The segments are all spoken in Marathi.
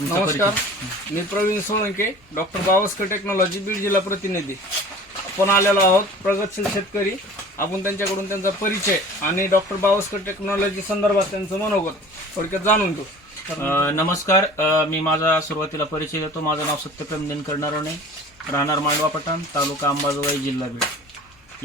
नमस्कार. मी प्रवीण सोळंके डॉक्टर बावस्कर टेक्नॉलॉजी बीड जिल्हा प्रतिनिधी. आपण आलेलो आहोत प्रगतशील शेतकरी. आपण त्यांच्याकडून त्यांचा परिचय आणि डॉक्टर बावस्कर टेक्नॉलॉजी संदर्भात त्यांचं मनोगत थोडक्यात जाणून घेऊ. अ, नमस्कार. अ, मी माझा सुरुवातीला परिचय देतो. माझं नाव सत्यप्रेम दिनकर नरवणे राहणार मांडवा पठाण तालुका अंबाजोगाई जिल्हा बीड.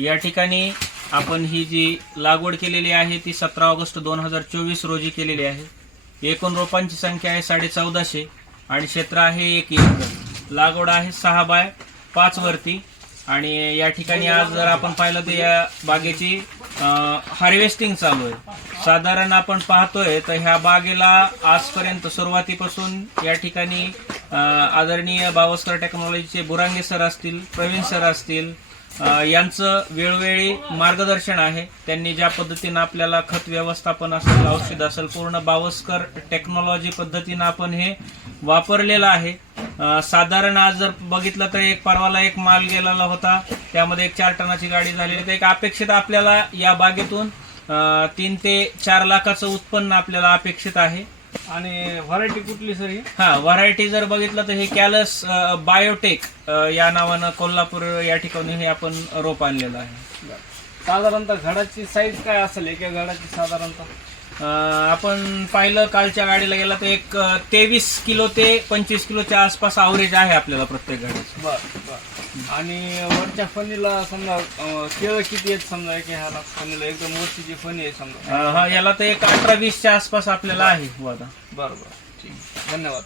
या ठिकाणी आपण ही जी लागवड केलेली आहे ती सतरा ऑगस्ट दोन हजार चोवीस रोजी केलेली आहे. एकूण रोपांची संख्या आहे साडे चौदाशे आणि क्षेत्र आहे एक एकर. लागवड आहे सहा बाय पाच वरती. आणि या ठिकाणी आज जर आपण पाहिलं तर या बागेची हार्वेस्टिंग चालू आहे. साधारण आपण पाहतोय तर ह्या बागेला आजपर्यंत सुरुवातीपासून या ठिकाणी आदरणीय बावस्कर टेक्नॉलॉजीचे बुरांगे सर असतील प्रवीण सर असतील यांचं वेळोवेळी मार्गदर्शन आहे. त्यांनी ज्या पद्धतीनं आपल्याला खत व्यवस्थापन असेल औषध असेल पूर्ण बावस्कर टेक्नॉलॉजी पद्धतीनं आपण हे वापरलेलं आहे. साधारण आज जर बघितलं तर एक परवाला एक माल गेलेला होता. त्यामध्ये एक चार टनाची गाडी झालेली. तर एक अपेक्षित आपल्याला या बागेतून तीन ते चार लाखाचं उत्पन्न आपल्याला अपेक्षित आहे. आणि व्हरायटी कुठली सर ही? हा व्हरायटी जर बघितलं तर हे कॅलस बायोटेक या नावानं कोल्हापूर या ठिकाणी हे आपण रोप आणलेलं आहे. साधारणतः घडाची साईज काय असेल? एका घडाची साधारणतः? आपण पाहिलं कालच्या गाडीला गेला तर एक तेवीस किलो ते पंचवीस किलोच्या आसपास अवरेज आहे आपल्याला प्रत्येक गाडीचं. बर बर. आणि वरच्या फणीला समजा केळं किती आहेत समजा की ह्याला फणीला एकदम वरची जी फणी आहे समजा. हा याला तर एक अठरा वीसच्या आसपास आपल्याला आहे वादा बरं बरं ठीक. धन्यवाद.